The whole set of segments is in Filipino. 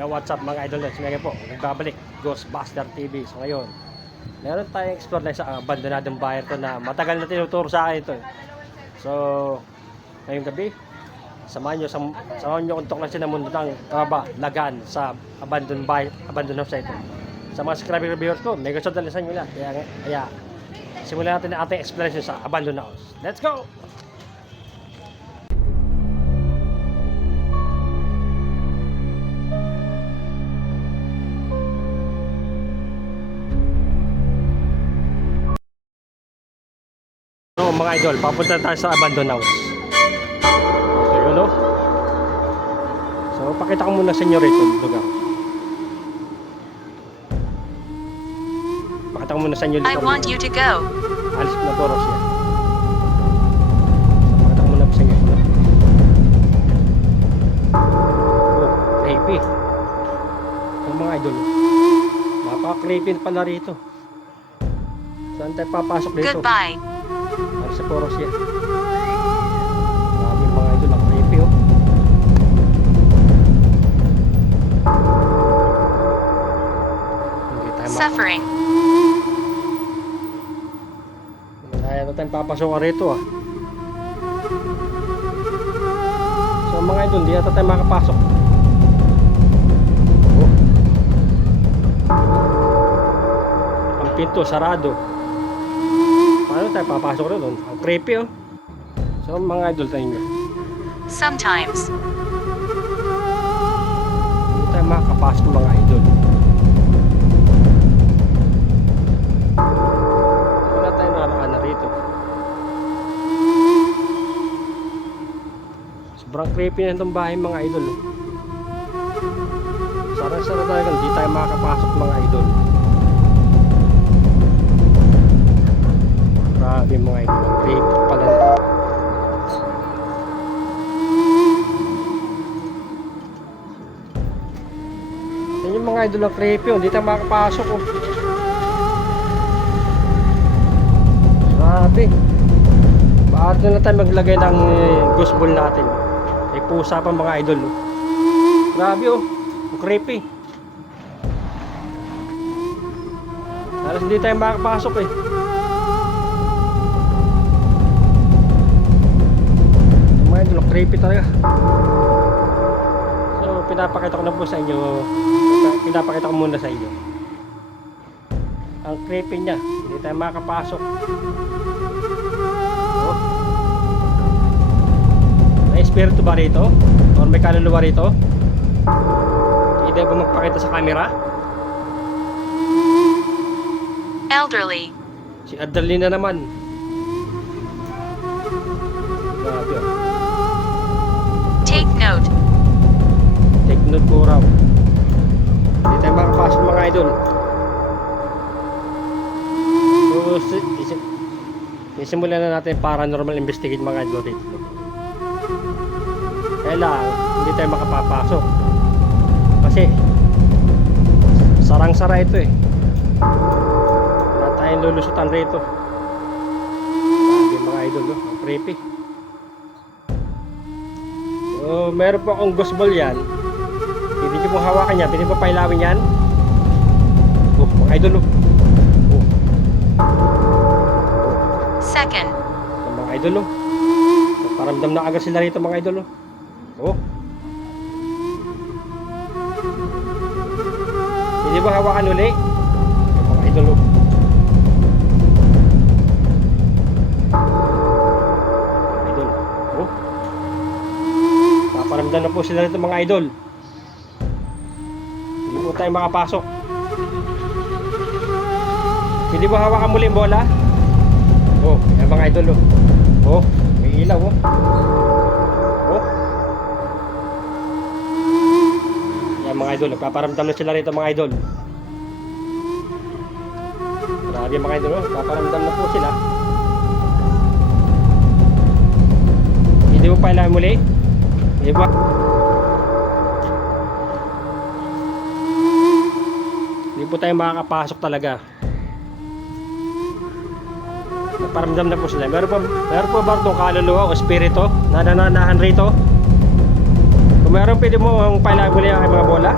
Yo, what's up mga idol? Ngayon po, nagbabalik Ghostbuster TV. So ngayon, meron tayong explore na sa abandonadong bayan to na matagal na tinuturo sa akin ito. So, ngayong gabi, samahan nyo kung tuklasin ng mundo ng Lagan sa abandoned house ito. Sa mga subscriber viewers ko, may gusto dalisan nyo lang. Kaya simulan natin ang ating exploration sa abandoned house. Let's go! So mga idol, papunta tayo sa abandoned house. Okay, hello? So pakita ko muna sa inyo rito lugar. Pakita ko muna sa inyo lugar. I want you to go. Alis na Boros yan. So pakita ko muna sa inyo. Oh, creepy. Yung mga idol. Napaka-creepy pala rito. Saan tayo papasok dito? Goodbye. Para sa Poros yan. Maraming mga idol ang creepy oh. Hindi tayo Suffering. Kaya na tayong papasokan rito ah. So mga idol, hindi yata tayo makapasok. Oh. Ang pinto sarado. Paano tayo papasok rin doon? Ang creepy oh. So mga idol tayo nyo, Sometimes. hindi tayo makakapasok mga idol. Wala tayong naraan na rito. Sobrang creepy na itong bahay mga idol oh. Sarang-sarang talaga, hindi tayo makakapasok mga idol. Grabe mga idol, ang creepy pala nito. Yan yung mga idol ang creepy, hindi tayo makakapasok oh. Grabe. Bakit na tayo maglagay ng ghost ball natin? May pusa pa mga idol oh. Grabe oh, ang creepy. Halos hindi tayo makakapasok eh. Creepy talaga. So pinapakita ko na po sa inyo. Pinapakita ko muna sa inyo ang creepy niya. Hindi tayo makakapasok oh. May espiritu ba rito? Or may kaluluwa rito? Hindi ba magpakita sa camera? Elderly. Si elderly na naman. Grabe oh. Take note. Take note po raw. Hindi tayo makapasok mga idol. So isimulan na natin paranormal investigate mga idol dito. Kaya lang hindi tayo makapapasok kasi sarang-sara ito eh. Wala tayong lulusutan rito. Grabe mga idol no? Ang creepy. So, meron po akong ghost ball yan. Pwede nyo pong hawakan yan. Pwede po pailawin yan. Oh, mga idol oh. Oh. Second. So, mga idol oh. Paramdam na agad sila rito mga idol oh. Oh. Pwede ba hawakan uli? So, mga idol oh. Idol. Oh. Paparamdam na po sila rito mga idol. Hindi po tayo makapasok. Hindi ba hawakan muli ang bola? Oh, yan mga idol oh. Oh, may ilaw oh. Oh. Yan mga idol, paparamdam na sila rito mga idol. Grabe mga idol oh, paparamdam na po sila. Hindi mo pa ilan muli? Hindi ba? Hindi po tayo makakapasok talaga. Paramdam na po sila. Meron po ba itong kaluluwa o espiritu na nananahan rito? Kung meron pwede mo ang pailawan muli ang mga bola.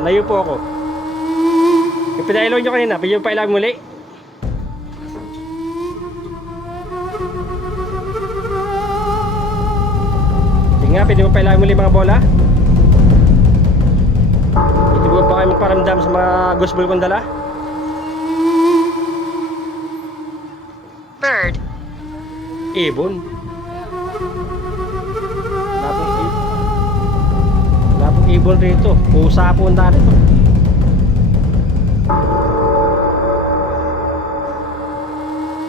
Layo po ako. Yung pinailaw nyo kanina, pwede yung pailawan muli. Sige nga, pwede mo pailawan muli mga bola. Pwede mo ba kayo magparamdam sa mga gusbol kong dala? Bird. Ibon. Wala pong ibon rito. Pusa po ang dali to.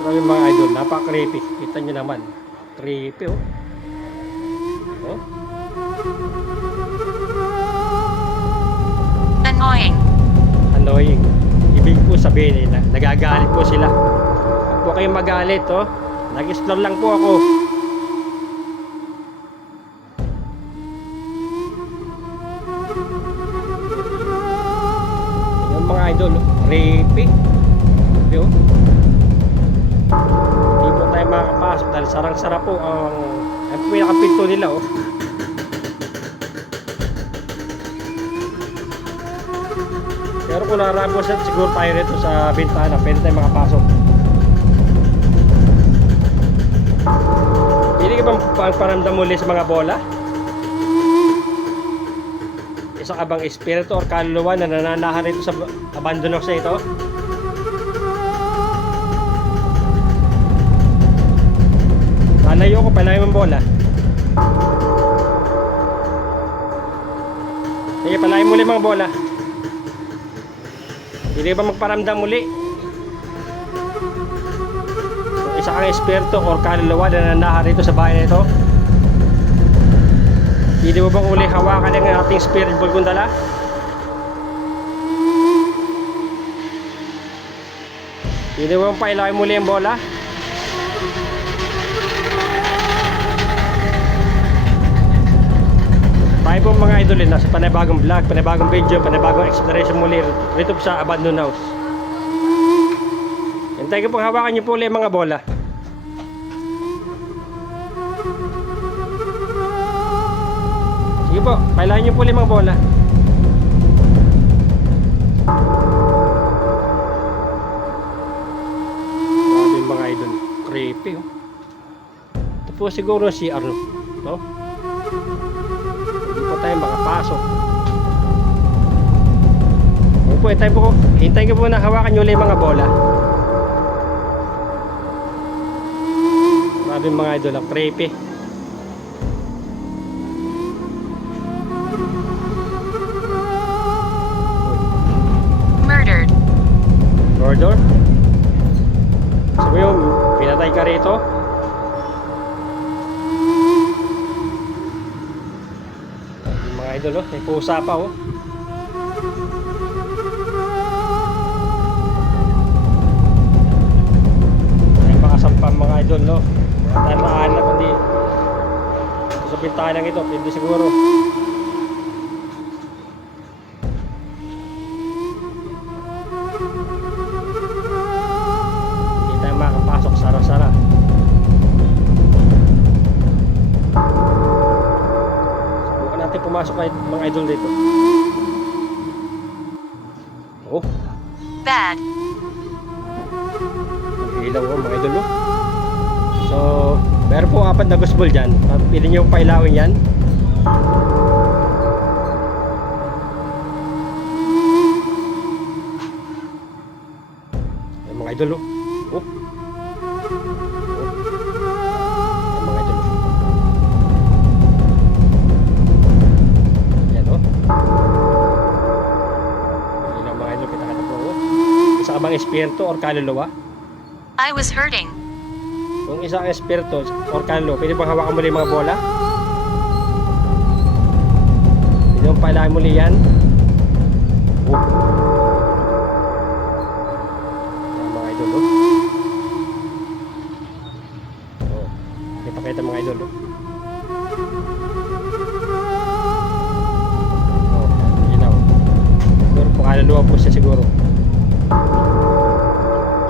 Marami mga idol. Napaka-creepy. Kita nyo naman. Creepy oh. Oh. Annoying. Annoying. Ibig po sabihin na nagagalit po sila. Huwag po kayong magalit oh. Nag-explore lang po ako. Yung mga idol, creepy. Creepy oh. Hindi po tayo makakapasok dahil sarang-sara po ang pinakapinto nila oh. Pero kung nararamo siya, siguro tayo rito sa bintana, pwede tayo makapasok. Hindi ka bang paramdam muli sa mga bola? Isa ka bang espiritu or kaluluwa na nananahan rito sa abandoned house na ito? Lalayo ko, palayo mong bola. Sige, palayo muli mga bola. Hindi ka ba magparamdam muli? Isa kang espiritu or kaluluwa na nananahan rito sa bahay na ito? Hindi mo bang uli hawakan ang ating spirit ball kung dala? Hindi mo bang pailawin muli ang bola? Tayo po mga idol nasa panibagong vlog, panibagong video, panibagong exploration muli rito sa abandoned house. Hintay ko pong hawakan nyo po ulit mga bola. Sige po, pailahin nyo po ulit mga bola. Grabe mga idol, creepy oh. Ito po siguro si Arno no? Hindi po tayo makapasok. Ano po, hintayin ko po na hawakan nyo ulit mga bola. Grabe mga idol, ang creepy. Murdered. Murder? Sabi mo, pinatay ka rito? Mga idol oh, may pusa pa oh. May makasampan mga idol no. Tayo makahanap kundi sa bintahan ito, pwede siguro. Hindi tayo makapasok, sara-sara. Subukan natin pumasok mga idol dito. Oh, Bad. ilaw oh mga idol oh. So, meron po 4 na gusbol dyan. Pili nyo yung pailawin yan. Ay, mga idol oh. Oh. Ay, mga idol oh. Yan oh. Ilaw mga idol, kita-kita po oh. Isa ka bang espiritu or kaluluwa? I was hurting. Kung isa ang espiritu or kaluluwa, pwede bang hawakan muli mga bola? Pwede bang pailahin muli yan? Oh. Yan mga idol oh. Oh. Kita mga idol oh. Oh, ilaw. Siguro po kaluluwa po siya siguro.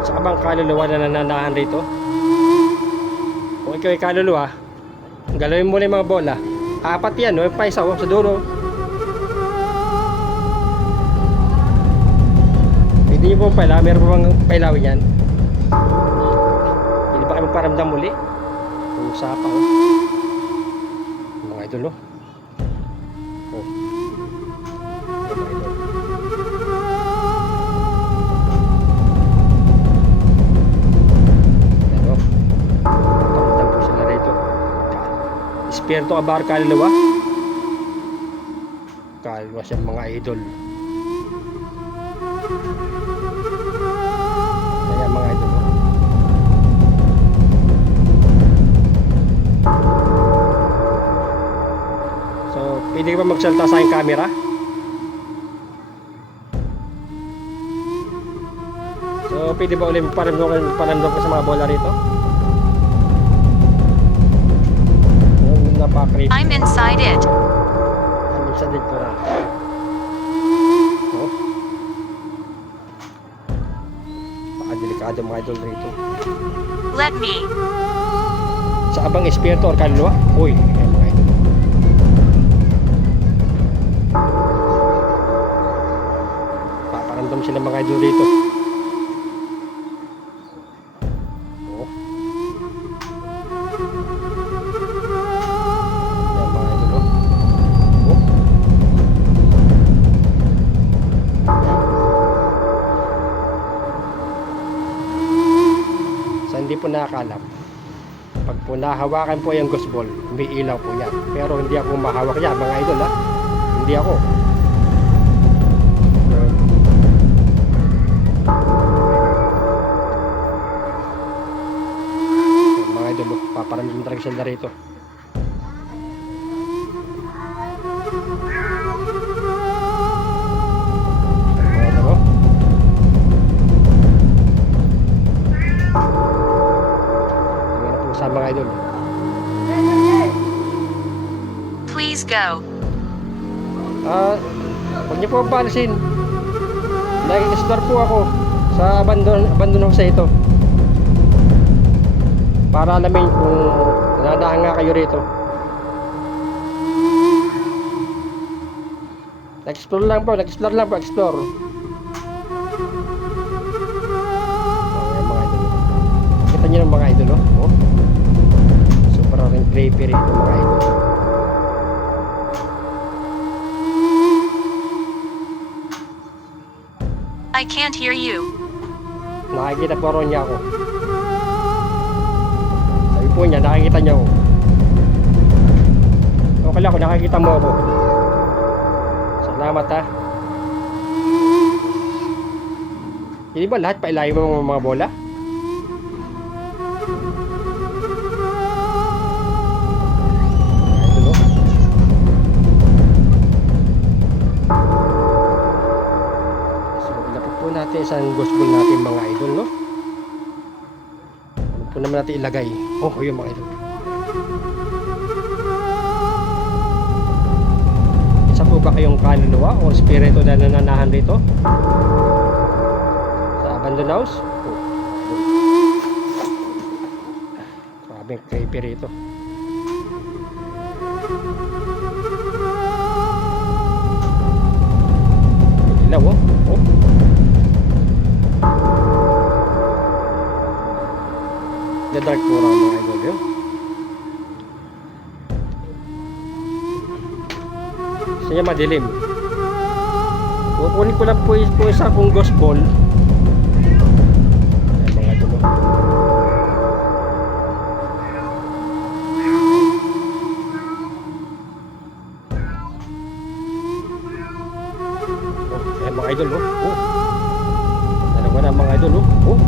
Saka bang kaluluwa na nananahan rito? Kung ikaw ay kaluluwa, galawin mo lang yung mga bola. Apat yan, no? Pa isa, sa dulo. Pwede nyo pong pailaw. Meron pa bang pailawin yan? Pwede ba kayo magparamdam muli? Kung sapa, oh. Mga idol, oh. Oh. Mga idol. Yan, oh. Paramdam po sila rito. Espiritu abar kaluluwa. Kaluluwa siya mga idol. Kaya mga idol, oh. So, pwede ka ba magsalita sa aking camera? So, pwede ba ulit paramdam ko sa mga bola rito? Napaka-creepy. I'm inside it. Ano sa dito na? Oh. Delikado mga idol rito. Let me. Sa abang espiritu or kaluluwa? Uy, ayan mga idol. Paparamdam sila mga idol rito. Oh. Ayan mga idol, oh. Oh. Sa hindi po nakakalap, pag po nahawakan po yung ghost ball, may ilaw po yan. Pero hindi ako mahawak yan mga idol, ha. Hindi ako. Mga idol, paparamdam talaga sila rito. Mga idol, oh. Sa mga idol. Please go. Huwag niyo po palisin. Nag-explore po ako sa abandon house ito. Para alamin kung nadaan nga kayo rito. Nag-explore lang po. Explore. Ayan mga idol. Kita niyo ng mga idol, oh. Super rin creepy rito mga idol. I can't hear you. Nakikita po ron niya ako. Sabi po niya, nakikita niya ako. Okay lang ako, nakikita mo ako. Salamat, ha. Hindi ba lahat pailayin mo mga bola? Idol, oh. So, ilapit po natin isang ghost ball natin mga idol, no? Ano po naman natin ilagay? Oh, yun mga idol. Isa po ba kayong kaluluwa o spirito na nananahan rito? Sa abandoned house? Oh. Grabing creepy rito. Ilaw, oh. Oh. The dark po mga idol yun. Gusto niya madilim. Kukunin ko lang po isa kong ghost ball. Ayan mga idol, oh. Ayan mga idol, oh. Oh. Dalawa na mga idol, oh. Oh.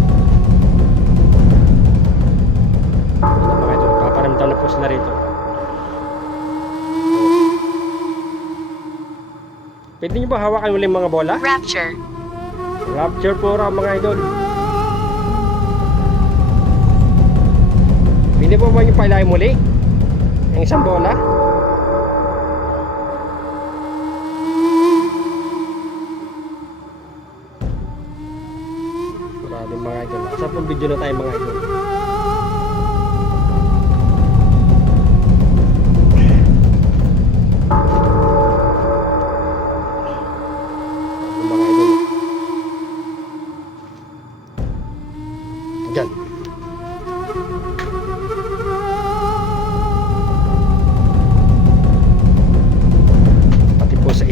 Ayan mga idol, paparamdam na po sila rito. Oh. Pwede nyo ba hawakan ulit mga bola? Rapture. Rapture po raw mga idol. Pwede po ba yung pailayin muli? Ang isang bola? Maraming mga idol. Asa pong video na tayo mga idol?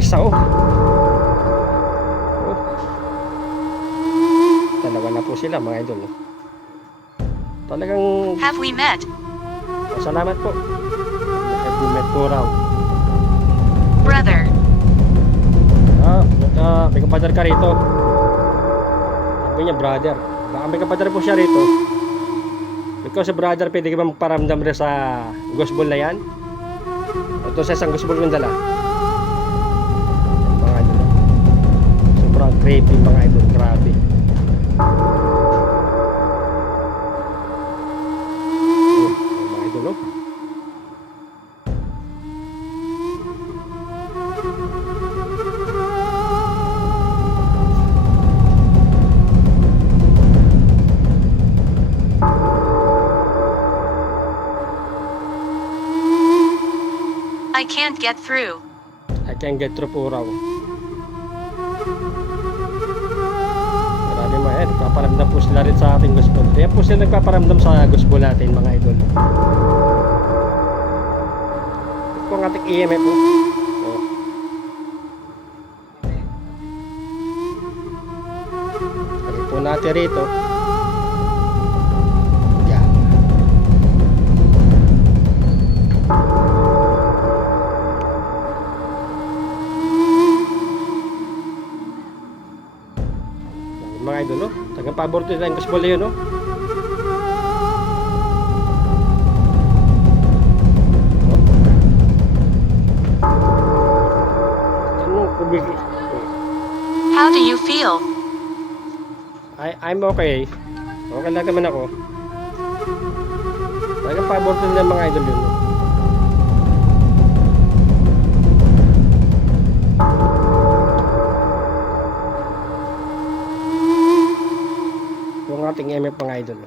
isa oh. Oh. Dalawa na po sila mga idol. Oh. Talagang Have we met? salamat po. Have we met po raw. Brother. May kapadar ka rito. Sabi niya brother. Baka may kapadar po siya rito. Because sa brother, pwede ka ba magparamdam rin sa gospel na yan? Ito sa isang gospel kong dala. Mga idol. Sobrang creepy mga idol. Grabe. Oh, mga idol oh. I can't get through. I can get through po raw. Marami mga yan. Nagpaparamdam po sila rin sa ating gospel. Kaya po sila nagpaparamdam sa gospel natin mga idol. Ito po ang ating EMF po. Oh. Lagay po natin rito. Yan. Mga idol, no? Tagang paborito nila yung gospel na yun, no? Anong kubig? How do you feel? I'm okay. Okay lang naman ako. Tagang paborito nila mga idol yun, no? Yung ating MF mga idol.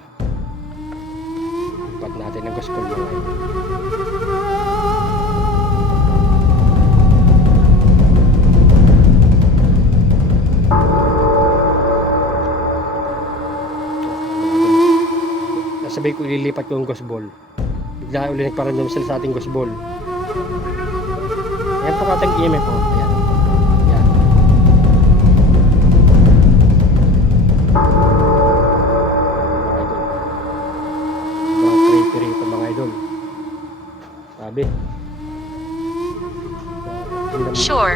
Ipat natin ang gospel mga idol. Nasabi ko ililipat ko yung gospel. Bigla ulit nagparamdam sila sa ating gospel. Ayan po ating MF po. Ayan. Ayan. Rito mga idol. Sabi. Sure.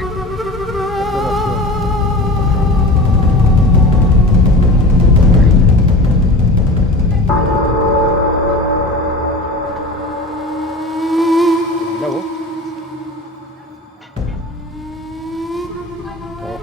Hello. Oh.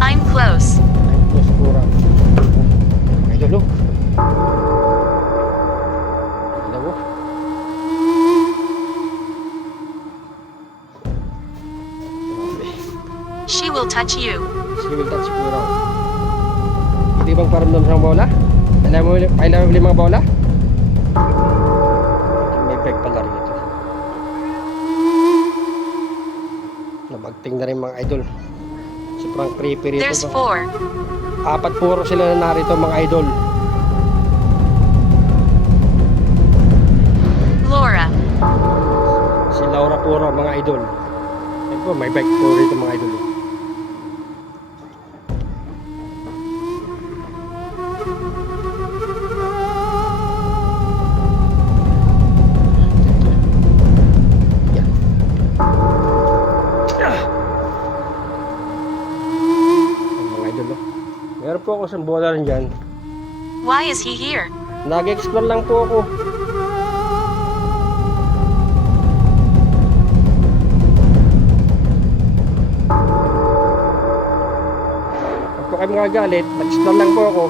I'm close. I'm close kurang. Mga idol, oh. Hello, oh. Grabe. She will touch you. She will touch kurang. Hindi bang paramdam sa bola? Alam mo mga bola? May break pala rito. Nabagting na rin mga idol. Sobrang creepy rito. There's ba? 4. Apat puro sila na narito mga idol. Laura. Si Laura puro mga idol. Ayun po, may bike puro rito mga idol. Yan. Mga idol, oh. Meron po ako sa bola rin dyan. Why is he here? Nag-explore lang po ako. Pag po kayo mga galit, nag-explore lang po ako.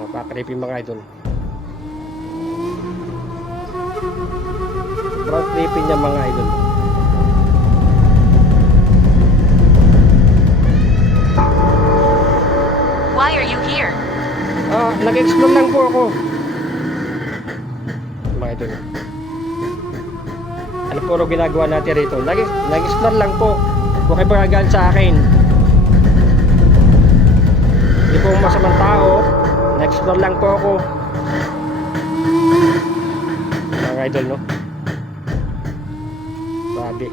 Napaka-creepy mga idol. Sobrang creepy niya mga idol. Why are you here? Nag-explore lang po ako. mga idol. Ano po rin ginagawa natin rito? Nag-explore lang po. Huwag kayo magagalit sa akin. Hindi po akong masamang tao. Nag-explore lang po ako. Mga idol, no? Grabe.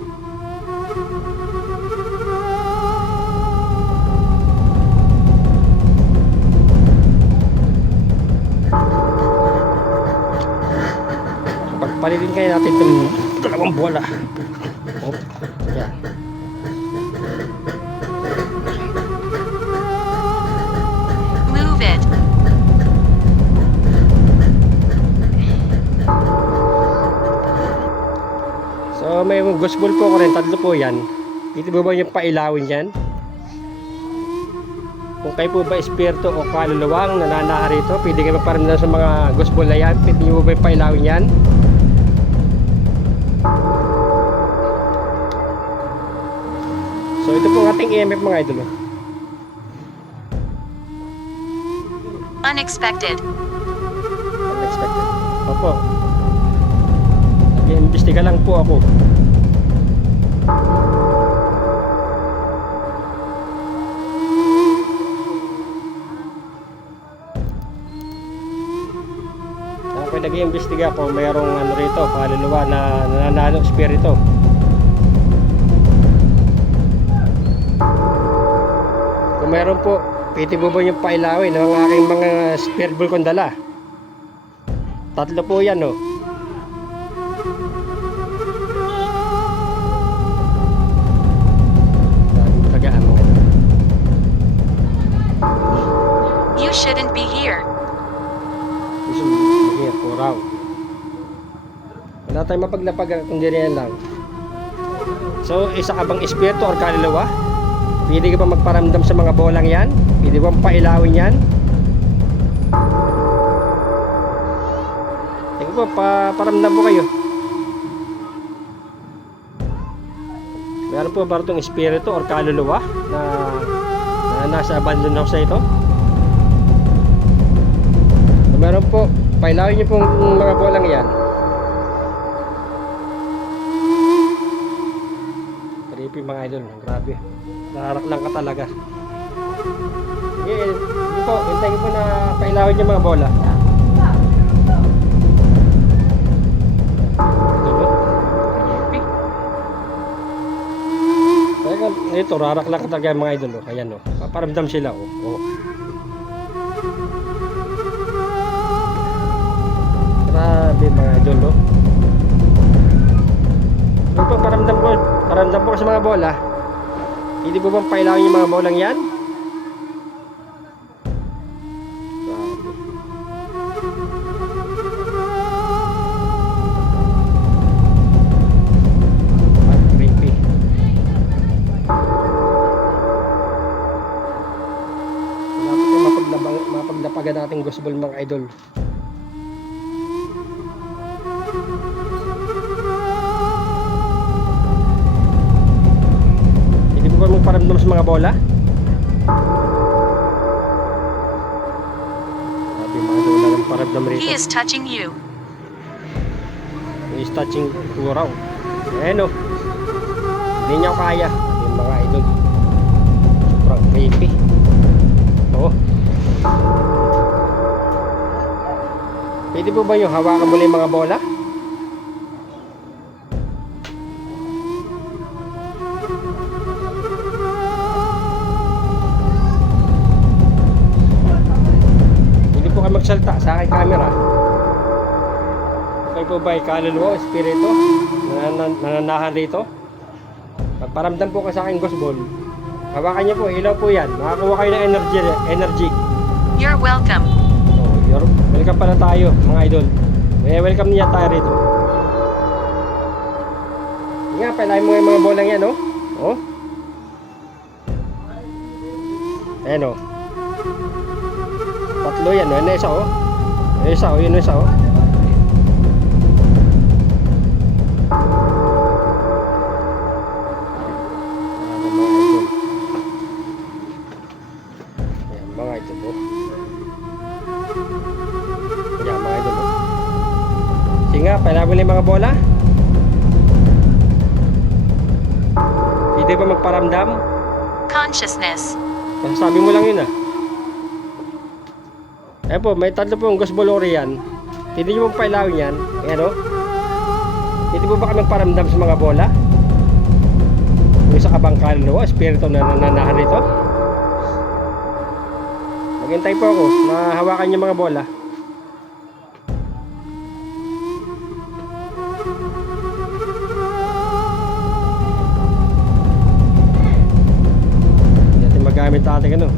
Pagpalitin kayo natin itong dalawang bola. Oh, yan. Move it. So may gospel po ko rin, tatlo po yan. Dito po ba yung pailawin yan? Kung kayo po ba espiritu o kaluluwang nananaha rito, pwede kayo magparamdam sa mga gospel na yan. Pwede nyo ba yung pailawin yan? So ito po ang ating EMF mga idol. Unexpected. Unexpected. Opo. Nag-iimbestiga lang po ako. Ako nag-iimbestiga po, mayroong ano rito, kaluluwa na nananalo espiritu. Kung meron po, pwede po ba yung pailawin ng aking mga spirit ball kong dala? Tatlo po yan, oh. You shouldn't be here. Here po raw. Wala tayong mapaglapag kundi yan lang. So, isa ka bang espiritu or kaluluwa? Pwede ka ba magparamdam sa mga bolang yan? Pwede ba pailawin yan? Tingnan po, paramdam po kayo. Meron po ba itong espiritu or kaluluwa na nasa abandoned house na ito? So, meron po, pailawin niyo pong mga bolang yan. Creepy mga idol, grabe. Nararak lang ka talaga. Hindi po, hintayin po na pailawin yung mga bola. Ito, rarak lang ka talaga yung mga idol. Ayan o, paparamdam sila o. Grabe mga idol o. Ito, paramdam ko sa mga bola. Hindi po bang pailawin yung mga bolang yan? Creepy. Dapat mapagdapagan natin gospel mga idol. Paramdam sa mga bola. Sabi mga bola ng paramdam rito. He is touching you. He is touching you raw. Ayan o. Hindi niya ako kaya. Yung mga idol. Sobrang creepy. Oo. Pwede po ba yung hawakan muli yung mga bola? Magsalta sa aking camera. Kayo po ba ay kaluluwa o espiritu nananahan rito? Pagparamdam po ka sa aking gospel, hawakan niyo po, ilaw po yan, makakuha kayo ng energy. You're welcome. Welcome pala tayo mga idol. Welcome niya tayo rito. Nga, palahin mo yung mga bolang yan, oh. Oh. Ayan, oh. Tatlo yan, oh. Yan na isa, oh. Yan isa, oh. Yun na isa, oh. Mga idol, oh. Yan, mga idol, oh. Sige nga, pailawan mo lang yung mga bola. Hindi ba magparamdam? Consciousness. Masasabi mo lang yun ah. Ayan po, may tatlo pong gosbolori yan. Hindi nyo mong pailawin yan. Ayan o. Hindi po ba kami magparamdam sa mga bola? Kung isa kabang kaluluwa, espiritu na nananahan rito. Maghintay po ako na hawakan yung mga bola. Hindi natin magamit ating ano.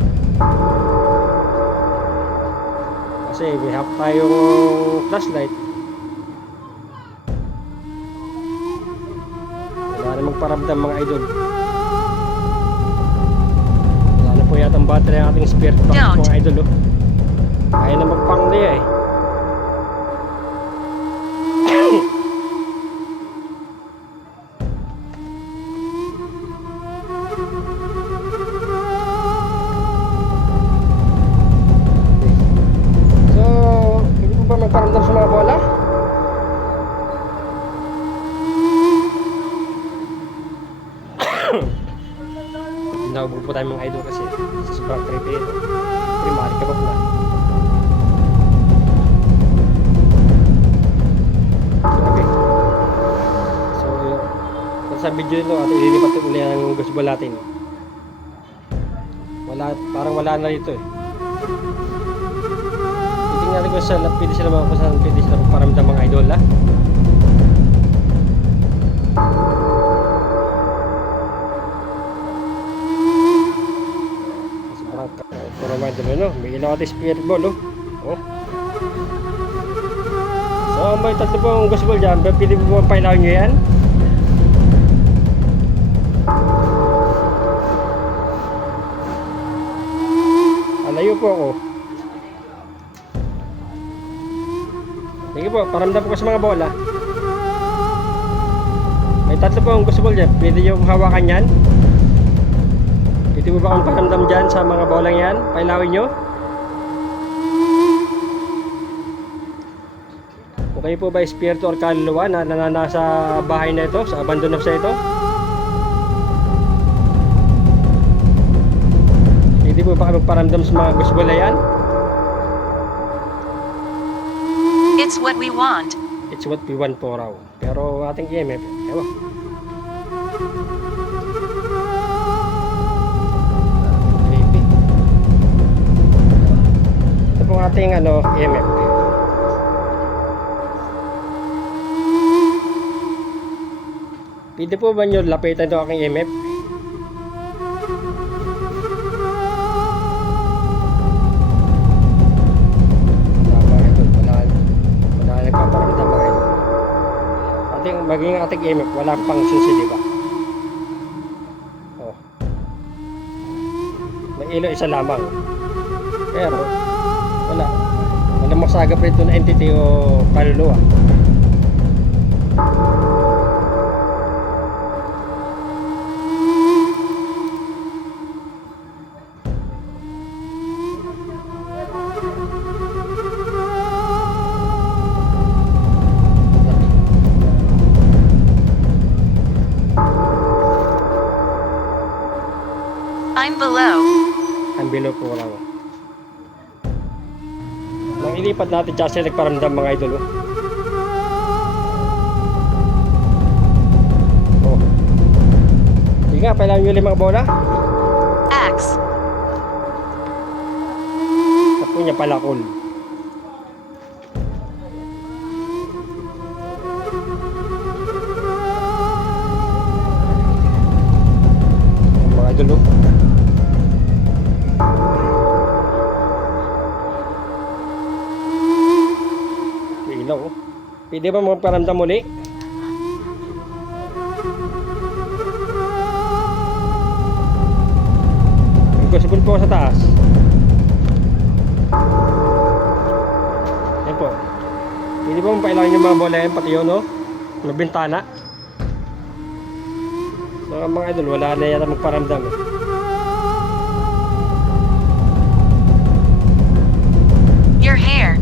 Kasi may hap tayong flashlight. Wala na magparamdam mga idol. Wala na po yata ang battery ng ating spirit box Don't. mga idol oh. Kaya na magpangdiya eh. So, hindi po ba magparamdam sa mga bola? Naubog po tayo mga idol kasi sa sobrang creepy ito. Primary kabak na. Okay. So, sa video nito at ililipat ulit ang gosbol natin. Parang wala na rito eh. Titingnan ko sa pwede sila makapasan, pwede sila magparamdam mga idol ha. Puro mga idol no, may ilaw at spirit ball oh. Oh. So may tatlo pong gosbol dyan, pwede mo pailawin nyo yan. Alayo po ako. Sige po, paramdam po sa mga bola. May tatlo po ang gosbol dyan, pwede yung hawakan yan. Pwede mo ba akong paramdam dyan sa mga bolang yan? Pailawin nyo. Kung kayo po ba espiritu or kaluluwa na nasa bahay na ito, sa abandoned house na ito, pwede po ba magparamdam sa mga gosbol na yan? It's what we want. It's what we want po raw. Pero ating EMF, ewan. Creepy. Ito po ating EMF. Pwede po ba nyo lapitan ito aking EMF? Wala nagpaparamdam mga ito. Maging ating EMF, wala pang susi, di ba? Oh. May ilaw isa lamang. Pero, wala masagap rito na entity o kaluluwa. I'm below. Ang below po raw. Nang ilipat natin siya sila nagparamdam mga idol. Oh. Sige nga, pailangan nyo ulit mga bola. Axe. Tapo niya palakol. Mga idol oh. Ilaw oh. Pwede ba magparamdam muli? Impossible po sa taas. Yan po. Pwede ba mapailangin yung mga bola yan pati yun no? May bintana. So mga idol, wala na yata magparamdam eh. Your hair.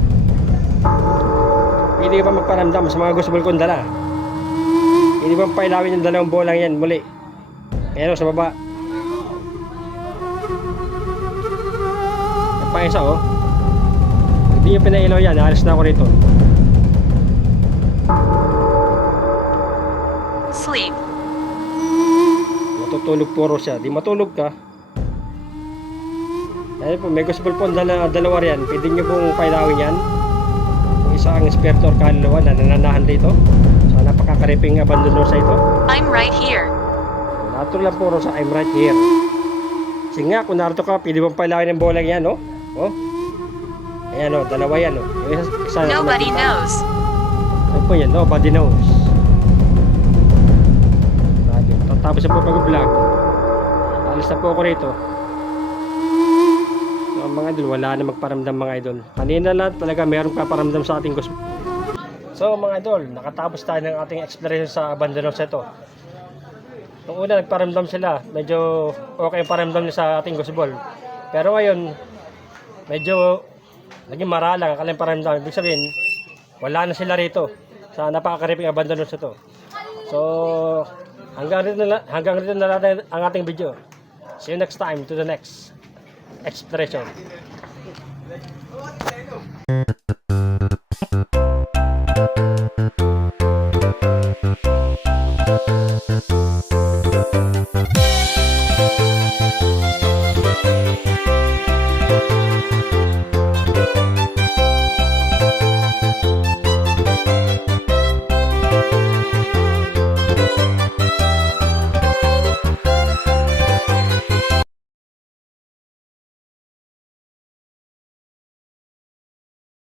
Pwede pwede ba magparamdam sa mga gusto kong dala? Pwede ba pailawin yung dalawang bolang yan muli? Ayan o, sa baba. Ang pa isa o. Hindi nyo pinailaw yan, naalis na ako rito. Sleep. Matutulog puro siya. Di matulog ka. Ayan po, may gospel po dalawa riyan. Pwede nyo pong pailawin yan. Kung isa ang inspector kaluluwa na nananahan dito. So napakakariping abandono sa ito. I'm right here. Natural lang puro sa I'm right here. Sige nga, kung narito ka, pwede bang pailawin ng bolang yan, no? Oh. Ayan o, dalawa yan o. Yung isa, Nobody knows. Ano po yan? Nobody knows. Tapos na po pag-vlog. Alis na po ako rito. So, mga idol, wala na magparamdam mga idol. Kanina lang talaga mayroong paparamdam sa ating gusto. So mga idol, nakatapos tayo ng ating exploration sa Abandonos ito. Nung una nagparamdam sila, medyo okay ang paramdam nila sa ating gusbol. Pero ngayon, medyo naging maralang ang kanilang paramdam. Ibig sabihin, wala na sila rito sa napakakariping Abandonos ito. So, hanggang rito na natin ang ating video. See you next time to the next exploration.